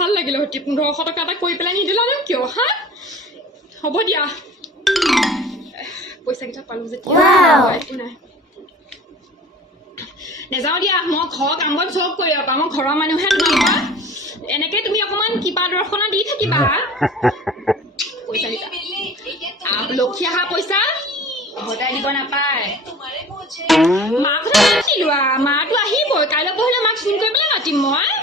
ভাল লাগিলে হতি 1500 টকা এটা কৈ পেলাই নিদিলা ন কিয় হা হ'ব দিয়া পইচা কিটা পালো যে একো নাই নেযাও দিয়া মই ঘৰ কাম বন সব কৰি আকা মই ঘৰৰ মানুহে তোমালোকৰ এনেকে তুমি অকমান কিবা দৰ্শনা দি থাকিবা পইচা কিটা আপ লক্ষী হা পইচা হটাই দিব নাপায় মাক দিলোৱা মাটো আহিব কাইলৈ পহিলে মাক ফোন কৰিবলৈ মাতিম মই